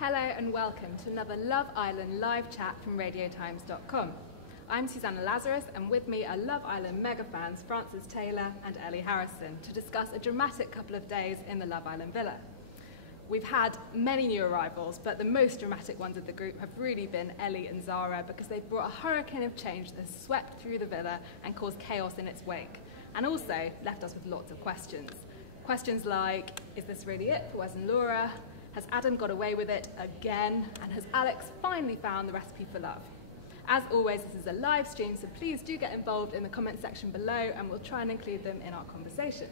Hello and welcome to another Love Island live chat from radiotimes.com. I'm Susanna Lazarus, and with me are Love Island mega fans Frances Taylor and Ellie Harrison to discuss a dramatic couple of days in the Love Island villa. We've had many new arrivals, but the most dramatic ones of the group have really been Ellie and Zara, because they've brought a hurricane of change that has swept through the villa and caused chaos in its wake, and also left us with lots of questions. Questions like, is this really it for Wes and Laura? Has Adam got away with it again? And has Alex finally found the recipe for love? As always, this is a live stream, so please do get involved in the comment section below, and we'll try and include them in our conversation.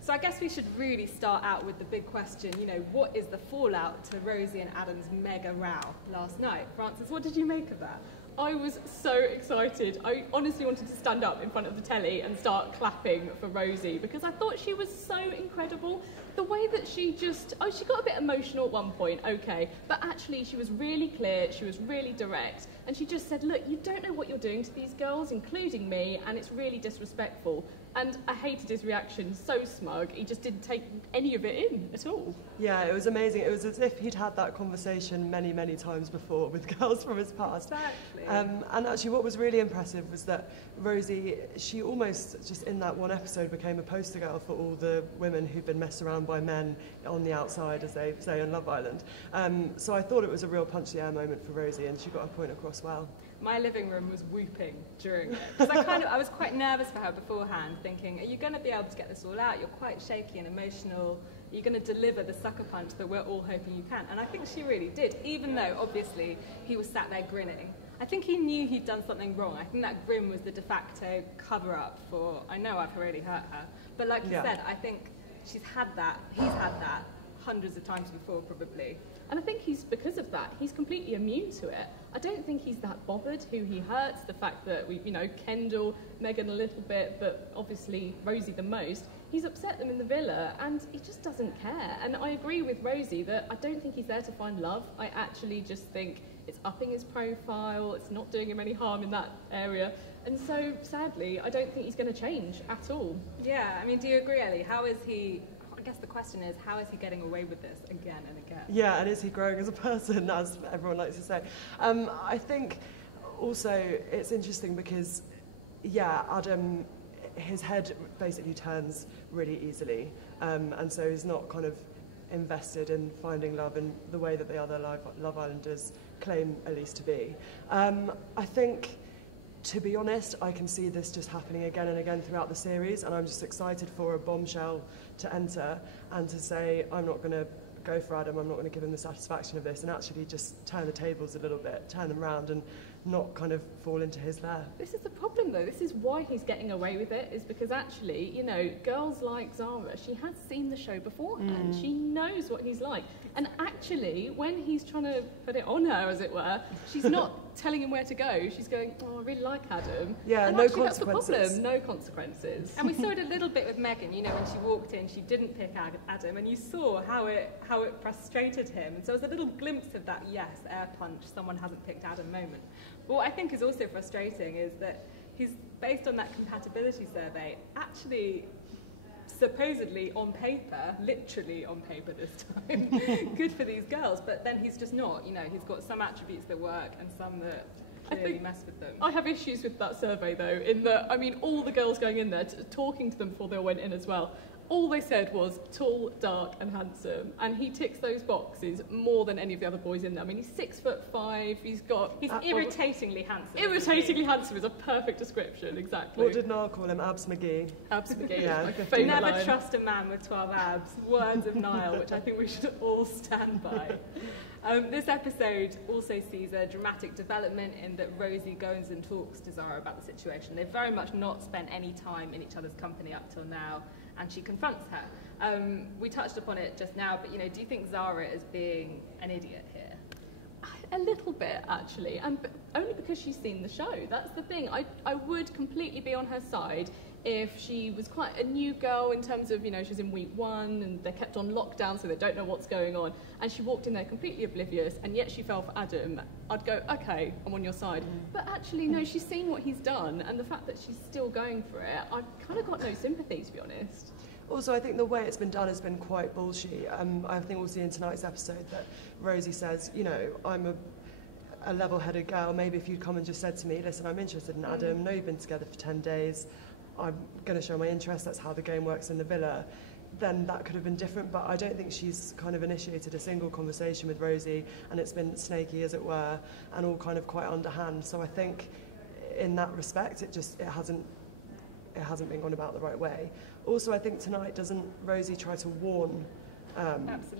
So I guess we should really start out with the big question, what is the fallout to Rosie and Adam's mega row last night? Frances, what did you make of that? I was so excited. I honestly wanted to stand up in front of the telly and start clapping for Rosie, because I thought she was so incredible. The way that she she got a bit emotional at one point, okay, but actually she was really clear, she was really direct, and she just said, look, you don't know what you're doing to these girls, including me, and it's really disrespectful. And I hated his reaction, so smug. He just didn't take any of it in at all. Yeah, it was amazing. It was as if he'd had that conversation many, many times before with girls from his past. Exactly. And actually what was really impressive was that Rosie, she almost just in that one episode became a poster girl for all the women who've been messed around by men on the outside, as they say on Love Island. So I thought it was a real punch-the-air moment for Rosie, and she got her point across well. My living room was whooping during it, because I was quite nervous for her beforehand, thinking, are you going to be able to get this all out? You're quite shaky and emotional. Are you going to deliver the sucker punch that we're all hoping you can? And I think she really did, even though, obviously, he was sat there grinning. I think he knew he'd done something wrong. I think that grin was the de facto cover-up for, I know I've really hurt her. But like you said, I think he's had that hundreds of times before, probably. And I think because of that, he's completely immune to it. I don't think he's that bothered who he hurts, the fact that Kendall, Megan a little bit, but obviously Rosie the most. He's upset them in the villa, and he just doesn't care. And I agree with Rosie that I don't think he's there to find love. I actually just think it's upping his profile, it's not doing him any harm in that area. And so, sadly, I don't think he's going to change at all. Yeah, I mean, do you agree, Ellie? How is he... I guess the question is, how is he getting away with this again and again? Yeah, and is he growing as a person, as everyone likes to say? I think also it's interesting because, Adam, his head basically turns really easily, and so he's not kind of invested in finding love in the way that the other Love Islanders claim at least to be. I think, to be honest, I can see this just happening again and again throughout the series, and I'm just excited for a bombshell to enter and to say, I'm not going to go for Adam, I'm not going to give him the satisfaction of this, and actually just turn the tables a little bit, turn them round, and not kind of fall into his lair. This is the problem, though. This is why he's getting away with it, is because actually, girls like Zara, she has seen the show beforehand. She knows what he's like. And actually, when he's trying to put it on her, as it were, she's not telling him where to go. She's going, oh, I really like Adam. Yeah, and no actually, consequences. That's the problem, no consequences. And we saw it a little bit with Megan, when she walked in, she didn't pick Adam, and you saw how it frustrated him. And so it was a little glimpse of that, yes, air punch, someone hasn't picked Adam moment. But what I think is also frustrating is that he's, based on that compatibility survey, actually supposedly on paper, literally on paper this time, good for these girls, but then he's just not. He's got some attributes that work and some that clearly mess with them. I have issues with that survey, though, in that, all the girls going in there, talking to them before they all went in as well, all they said was tall, dark and handsome, and he ticks those boxes more than any of the other boys in there. He's 6'5", he's irritatingly handsome. Irritatingly handsome is a perfect description, exactly. What did Niall call him? Abs McGee. Abs McGee, yeah. my favourite Never line. trust a man with 12 abs. Words of Niall, which I think we should all stand by. This episode also sees a dramatic development in that Rosie goes and talks to Zara about the situation. They've very much not spent any time in each other's company up till now, and she confronts her. We touched upon it just now, but do you think Zara is being an idiot here? A little bit, actually, and only because she's seen the show. That's the thing. I would completely be on her side if she was quite a new girl in terms of, she's in week 1 and they're kept on lockdown so they don't know what's going on, and she walked in there completely oblivious and yet she fell for Adam. I'd go, okay, I'm on your side. But actually, no, she's seen what he's done, and the fact that she's still going for it, I've kind of got no sympathy, to be honest. Also, I think the way it's been done has been quite bullshit. I think we'll see in tonight's episode that Rosie says, you know, I'm a level-headed girl. Maybe if you'd come and just said to me, listen, I'm interested in Adam. No, you've been together for 10 days. I'm going to show my interest. That's how the game works in the villa. Then that could have been different, but I don't think she's kind of initiated a single conversation with Rosie, and it's been snaky, as it were, and all kind of quite underhand. So I think in that respect, it hasn't been gone about the right way. Also, I think tonight, doesn't Rosie try to warn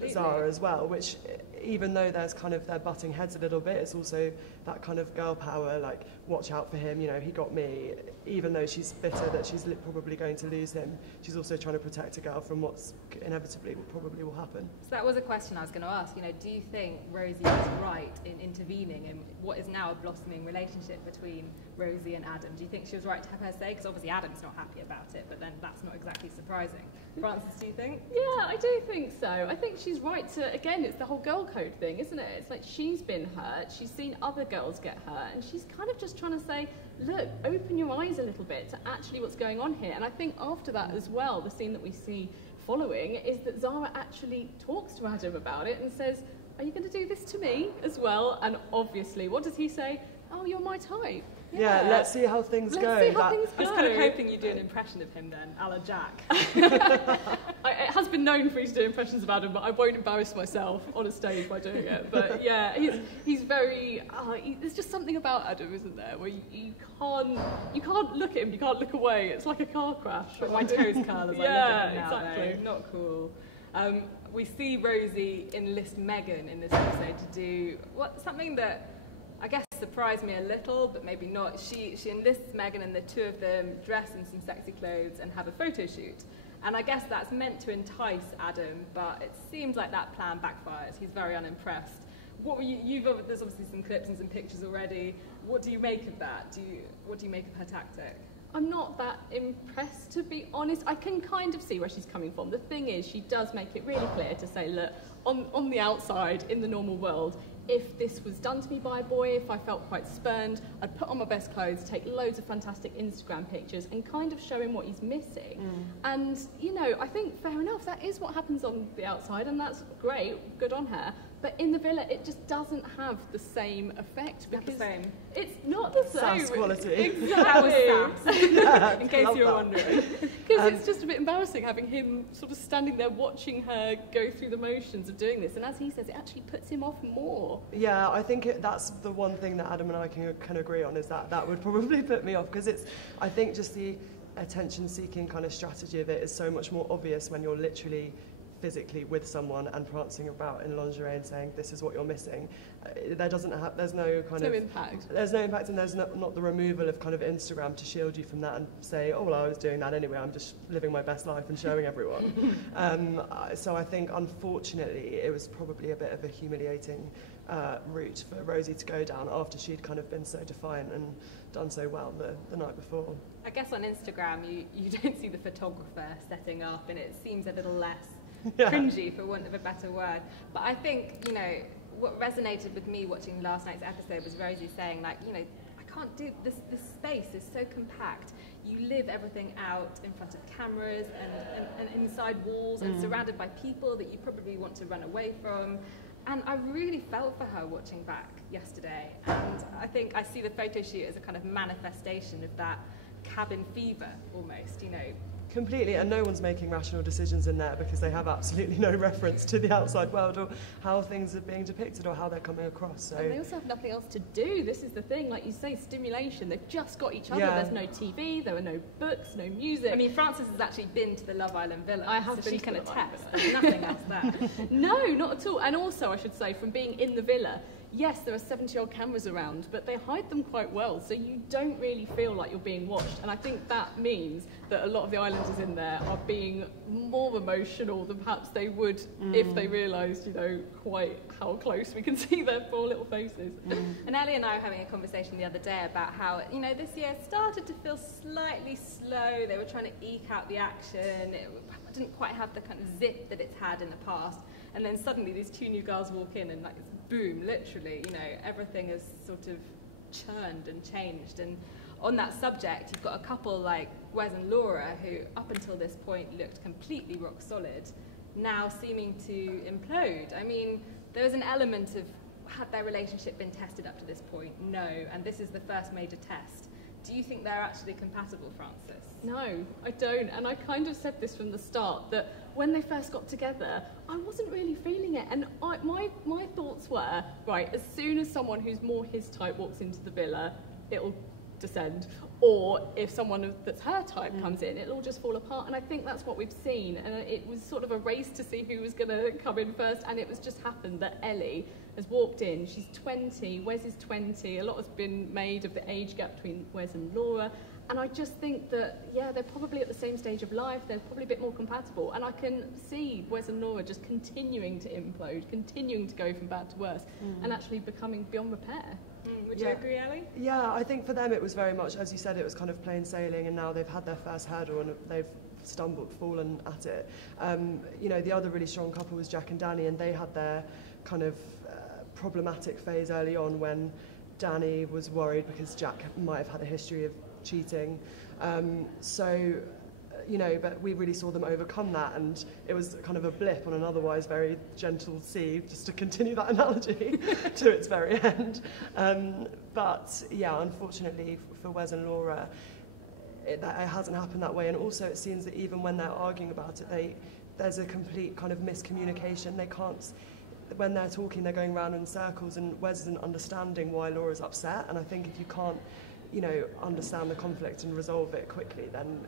Zara as well, which, even though they're butting heads a little bit, it's also that kind of girl power, like, watch out for him, you know, he got me. Even though she's bitter that she's probably going to lose him, she's also trying to protect a girl from what's inevitably probably will happen. So that was a question I was going to ask. You know, do you think Rosie was right in intervening in what is now a blossoming relationship between Rosie and Adam? Do you think she was right to have her say? Because obviously Adam's not happy about it, but then that's not exactly surprising. Frances, do you think? Yeah, I do think so. I think she's right to, again, it's the whole girl code thing, isn't it? It's like she's been hurt, she's seen other girls get hurt, and she's kind of just trying to say, look, open your eyes a little bit to actually what's going on here. And I think after that as well, the scene that we see following is that Zara actually talks to Adam about it and says, are you going to do this to me as well? And obviously, what does he say? Oh, you're my type. Yeah, let's see how things go. Let's see how things go. I was kind of hoping you'd do an impression of him then, a la Jack. It has been known for me to do impressions of Adam, but I won't embarrass myself on a stage by doing it. But yeah, he's very... there's just something about Adam, isn't there, where you can't look at him, you can't look away. It's like a car crash. But my toes curl as I look at him now, exactly. Though. Not cool. We see Rosie enlist Megan in this episode to do something that I guess surprised me a little, but maybe not. She enlists Megan and the two of them dress in some sexy clothes and have a photo shoot. And I guess that's meant to entice Adam, but it seems like that plan backfires. He's very unimpressed. There's obviously some clips and some pictures already. What do you make of that? What do you make of her tactic? I'm not that impressed, to be honest. I can kind of see where she's coming from. The thing is, she does make it really clear to say, look, on the outside, in the normal world, if this was done to me by a boy, if I felt quite spurned, I'd put on my best clothes, take loads of fantastic Instagram pictures and kind of show him what he's missing. And, you know, I think fair enough, that is what happens on the outside and that's great, good on her. But in the villa, it just doesn't have the same effect because it's not the same. Sass quality. Exactly. Yeah, in case you were wondering. Because it's just a bit embarrassing having him sort of standing there watching her go through the motions of doing this. And as he says, it actually puts him off more. Yeah, I think that's the one thing that Adam and I can agree on, is that would probably put me off, because I think just the attention-seeking kind of strategy of it is so much more obvious when you're literally physically with someone and prancing about in lingerie and saying this is what you're missing. There's no impact. There's no impact, and there's not the removal of kind of Instagram to shield you from that and say, oh well, I was doing that anyway, I'm just living my best life and showing everyone. So I think unfortunately it was probably a bit of a humiliating route for Rosie to go down after she'd kind of been so defiant and done so well the night before. I guess on Instagram you don't see the photographer setting up, and it seems a little less cringy, for want of a better word. But I think, you know, what resonated with me watching last night's episode was Rosie saying, like, you know, I can't do this space is so compact. You live everything out in front of cameras and inside walls and surrounded by people that you probably want to run away from. And I really felt for her watching back yesterday. And I think I see the photo shoot as a kind of manifestation of that cabin fever, almost, you know. Completely, and no one's making rational decisions in there because they have absolutely no reference to the outside world or how things are being depicted or how they're coming across. So. And they also have nothing else to do. This is the thing, like you say, stimulation. They've just got each other. Yeah. There's no TV, there were no books, no music. I mean, Frances has actually been to the Love Island villa. I have so been she can to the Love attest. Island There's nothing else there. No, not at all. And also, I should say, from being in the villa, yes, there are 70-odd cameras around, but they hide them quite well, so you don't really feel like you're being watched. And I think that means that a lot of the islanders in there are being more emotional than perhaps they would if they realised, you know, quite how close we can see their poor little faces. And Ellie and I were having a conversation the other day about how, you know, this year started to feel slightly slow. They were trying to eke out the action. It didn't quite have the kind of zip that it's had in the past. And then suddenly these two new girls walk in and, like, boom, literally, you know, everything is sort of churned and changed. And on that subject, you've got a couple like Wes and Laura, who up until this point looked completely rock solid, now seeming to implode. I mean, there was an element of, had their relationship been tested up to this point? No, and this is the first major test. Do you think they're actually compatible, Frances? No, I don't. And I kind of said this from the start, that when they first got together, I wasn't really feeling it. And my thoughts were, right, as soon as someone who's more his type walks into the villa, it'll descend. Or if someone that's her type comes in, it'll all just fall apart. And I think that's what we've seen. And it was sort of a race to see who was going to come in first. And it was just happened that Ellie has walked in. She's 20, Wes is 20. A lot has been made of the age gap between Wes and Laura. And I just think that, yeah, they're probably at the same stage of life. They're probably a bit more compatible. And I can see Wes and Laura just continuing to implode, continuing to go from bad to worse, and actually becoming beyond repair. Would you agree, Ellie? Yeah, I think for them it was very much, as you said, it was kind of plain sailing, and now they've had their first hurdle and they've fallen at it. You know, the other really strong couple was Jack and Danny, and they had their kind of problematic phase early on when Danny was worried because Jack might have had a history of cheating. You know, but we really saw them overcome that, and it was kind of a blip on an otherwise very gentle sea, just to continue that analogy to its very end. But yeah, unfortunately for Wes and Laura, it hasn't happened that way. And also it seems that even when they're arguing about it, there's a complete kind of miscommunication. They can't, when they're talking, they're going round in circles, and Wes isn't understanding why Laura's upset. And I think if you can't, you know, understand the conflict and resolve it quickly, then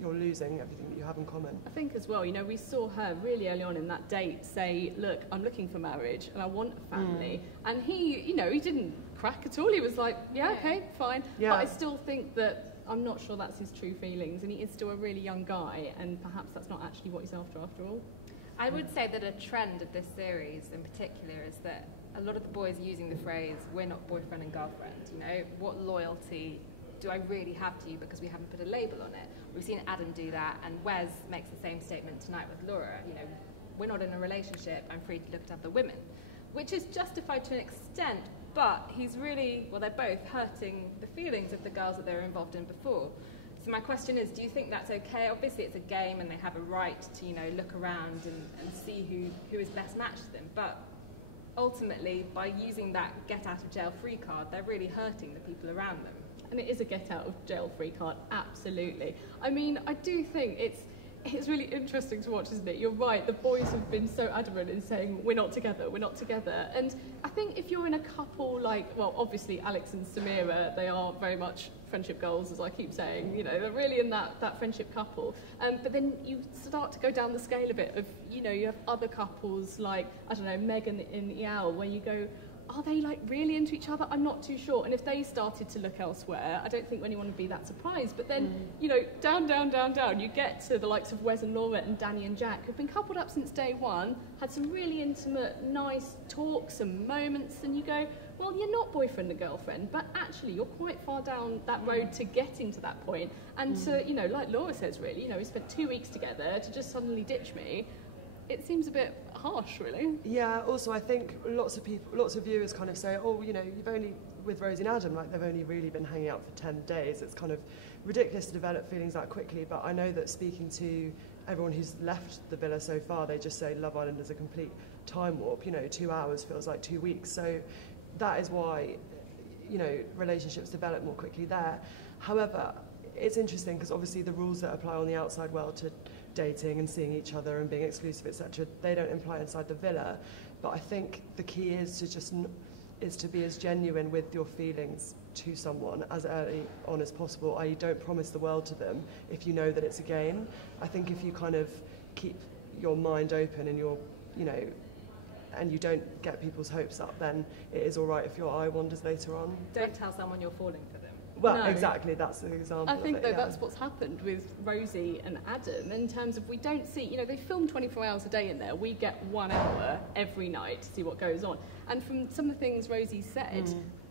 you're losing everything that you have in common. I think as well, you know, we saw her really early on in that date say, look, I'm looking for marriage and I want a family. And he, you know, he didn't crack at all. He was like, yeah, okay, fine. Yeah. But I still think that I'm not sure that's his true feelings, and he is still a really young guy, and perhaps that's not actually what he's after all. I would say that a trend of this series in particular is that a lot of the boys are using the phrase, we're not boyfriend and girlfriend, you know, what loyalty do I really have to you because we haven't put a label on it? We've seen Adam do that, and Wes makes the same statement tonight with Laura. You know, we're not in a relationship, I'm free to look at other women, which is justified to an extent, but he's really, well, they're both hurting the feelings of the girls that they were involved in before. So my question is, do you think that's okay? Obviously it's a game and they have a right to, you know, look around and see who is best matched to them, but ultimately by using that get out of jail free card, they're really hurting the people around them. And it is a get out of jail free card, absolutely. I mean, I do think it's really interesting to watch, isn't it? You're right, the boys have been so adamant in saying, we're not together, we're not together. And I think if you're in a couple like, well, obviously Alex and Samira, they are very much friendship goals, as I keep saying, you know, they're really in that friendship couple. But then you start to go down the scale a bit of, you know, you have other couples like, I don't know, Megan and Yael, where you go, are they like really into each other? I'm not too sure. And if they started to look elsewhere, I don't think anyone would be that surprised. But then, you know, down, you get to the likes of Wes and Laura and Danny and Jack, who've been coupled up since day one, had some really intimate, nice talks and moments, and you go, well, you're not boyfriend and girlfriend, but actually you're quite far down that road to getting to that point. And to, you know, like Laura says, really, you know, we spent 2 weeks together to just suddenly ditch me. It seems a bit harsh, really. Yeah, also I think lots of viewers kind of say, oh, you know, you've only, with Rosie and Adam, like they've only really been hanging out for 10 days. It's kind of ridiculous to develop feelings that quickly, but I know that speaking to everyone who's left the villa so far, they just say Love Island is a complete time warp. You know, 2 hours feels like 2 weeks. So that is why, you know, relationships develop more quickly there. However, it's interesting because obviously the rules that apply on the outside world to dating and seeing each other and being exclusive, etc., they don't apply inside the villa. But I think the key is to be as genuine with your feelings to someone as early on as possible. I.e., don't promise the world to them if you know that it's a game. I think if you kind of keep your mind open and you're, you know, and you don't get people's hopes up, then it is all right if your eye wanders later on. Don't tell someone you're falling for them. Well, No. Exactly, that's the example. I think of it, yeah. that's what's happened with Rosie and Adam in terms of we don't see, you know, they film 24 hours a day in there. We get 1 hour every night to see what goes on. And from some of the things Rosie said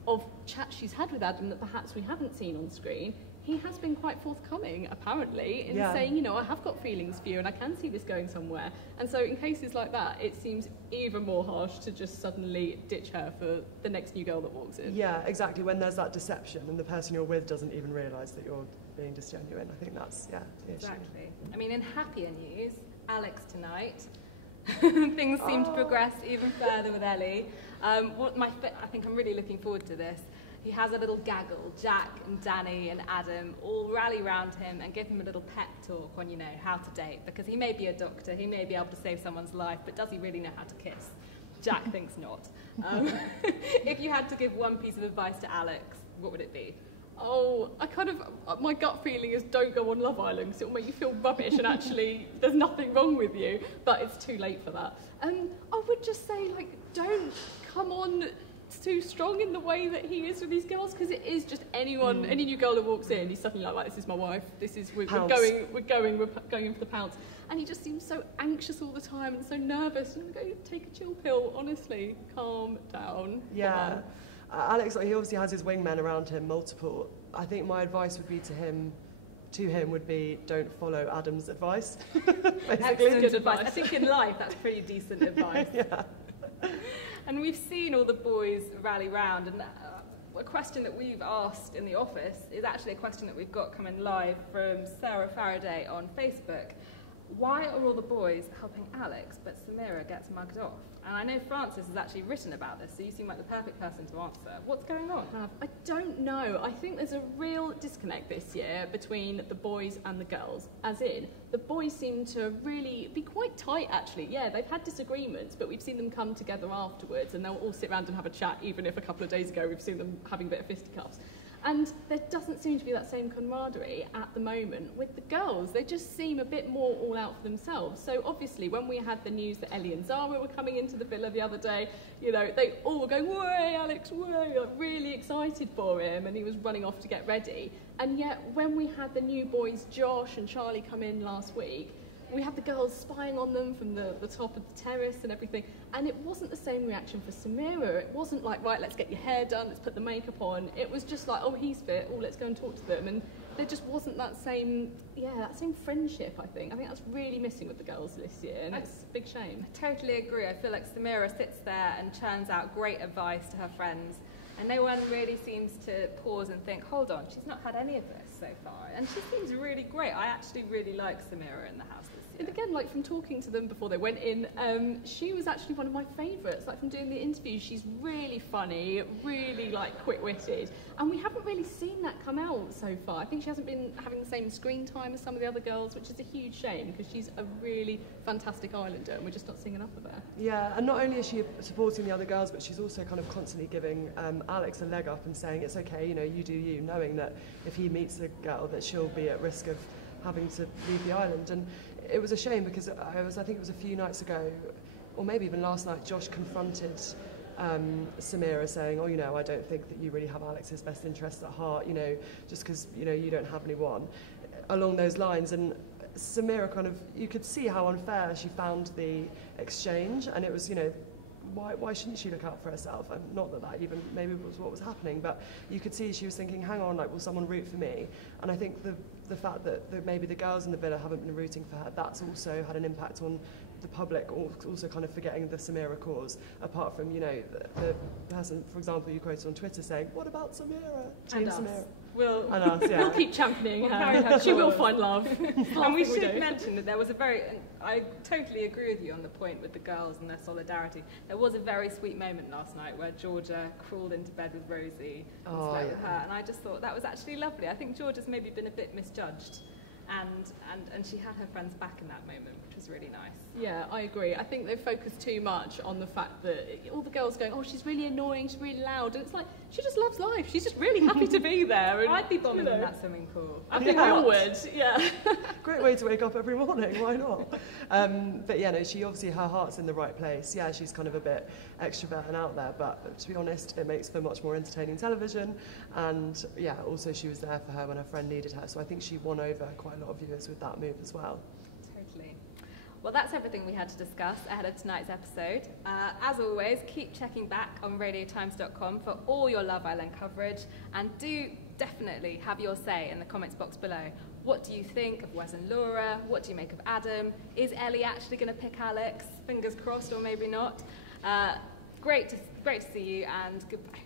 of chats she's had with Adam that perhaps we haven't seen on screen, he has been quite forthcoming, apparently, in saying, you know, I have got feelings for you and I can see this going somewhere. And so in cases like that, it seems even more harsh to just suddenly ditch her for the next new girl that walks in. Yeah, exactly. When there's that deception and the person you're with doesn't even realise that you're being disgenuine, I think that's, the issue. Exactly. I mean, in happier news, Alex tonight, things seem to progress even further with Ellie. I think I'm really looking forward to this. He has a little gaggle. Jack and Danny and Adam all rally round him and give him a little pep talk on, you know, how to date. Because he may be a doctor, he may be able to save someone's life, but does he really know how to kiss? Jack thinks not. If you had to give one piece of advice to Alex, what would it be? Oh, my gut feeling is don't go on Love Island because it'll make you feel rubbish and actually there's nothing wrong with you, but it's too late for that. I would just say, like, don't come on too strong in the way that he is with these girls, because it is just any new girl that walks in, he's suddenly like, this is my wife, we're going in for the pounce, and he just seems so anxious all the time and so nervous. And go take a chill pill, honestly, calm down. Yeah, Alex, he obviously has his wingmen around him, multiple. I think my advice would be to him would be, don't follow Adam's advice. Excellent advice. I think in life that's pretty decent advice. Yeah. And we've seen all the boys rally round, and a question that we've asked in the office is actually a question that we've got coming live from Sarah Faraday on Facebook. Why are all the boys helping Alex, but Samira gets mugged off? And I know Frances has actually written about this, so you seem like the perfect person to answer. What's going on? I don't know. I think there's a real disconnect this year between the boys and the girls. As in, the boys seem to really be quite tight, actually. Yeah, they've had disagreements, but we've seen them come together afterwards, and they'll all sit around and have a chat, even if a couple of days ago we've seen them having a bit of fisticuffs. And there doesn't seem to be that same camaraderie at the moment with the girls. They just seem a bit more all out for themselves. So obviously, when we had the news that Ellie and Zara were coming into the villa the other day, you know, they all were going, "Way, Alex, way!" Like, really excited for him, and he was running off to get ready. And yet, when we had the new boys, Josh and Charlie, come in last week, we had the girls spying on them from the top of the terrace and everything, and it wasn't the same reaction for Samira. It wasn't like, right, let's get your hair done, let's put the makeup on. It was just like, oh, he's fit, oh, let's go and talk to them. And there just wasn't that same friendship, I think. I think that's really missing with the girls this year, and it's a big shame. I totally agree. I feel like Samira sits there and churns out great advice to her friends, and no one really seems to pause and think, hold on, she's not had any of this so far. And she seems really great. I actually really like Samira in the house this year. And again, like, from talking to them before they went in, she was actually one of my favourites. Like, from doing the interviews, she's really funny, really, like, quick-witted. And we haven't really seen that come out so far. I think she hasn't been having the same screen time as some of the other girls, which is a huge shame, because she's a really fantastic Islander, and we're just not seeing enough of her. Yeah, and not only is she supporting the other girls, but she's also kind of constantly giving Alex a leg up and saying, it's okay, you know, you do you, knowing that if he meets a girl, that she'll be at risk of having to leave the island. And it was a shame, because I think it was a few nights ago, or maybe even last night, Josh confronted Samira saying, oh, you know, I don't think that you really have Alex's best interests at heart, you know, just because, you know, you don't have anyone, along those lines. And Samira kind of, you could see how unfair she found the exchange, and it was, you know, why shouldn't she look out for herself? And not that even maybe was what was happening, but you could see she was thinking, hang on, like, will someone root for me? And I think the fact that maybe the girls in the villa haven't been rooting for her, that's also had an impact on the public, also kind of forgetting the Samira cause, apart from, you know, the person, for example, you quoted on Twitter saying, what about Samira? Team Samira. We'll keep championing her. She will find love. And we should mention that there was I totally agree with you on the point with the girls and their solidarity. There was a very sweet moment last night where Georgia crawled into bed with Rosie and slept with her, and I just thought that was actually lovely. I think Georgia's maybe been a bit misjudged, and she had her friends back in that moment, which was really nice. Yeah, I agree. I think they focused too much on the fact that all the girls going, oh, she's really annoying, she's really loud, and it's like, she just loves life. She's just really happy to be there. And, I'd be bombing in that swimming pool. I think we all would, yeah. Great way to wake up every morning, why not? But yeah, no, she obviously, her heart's in the right place. Yeah, she's kind of a bit extrovert and out there, but to be honest, it makes for much more entertaining television. And yeah, also she was there for her when her friend needed her. So I think she won over quite a lot of viewers with that move as well. Totally. Well, that's everything we had to discuss ahead of tonight's episode. As always, keep checking back on radiotimes.com for all your Love Island coverage, and do definitely have your say in the comments box below. What do you think of Wes and Laura? What do you make of Adam? Is Ellie actually going to pick Alex? Fingers crossed, or maybe not. Great to see you, and goodbye.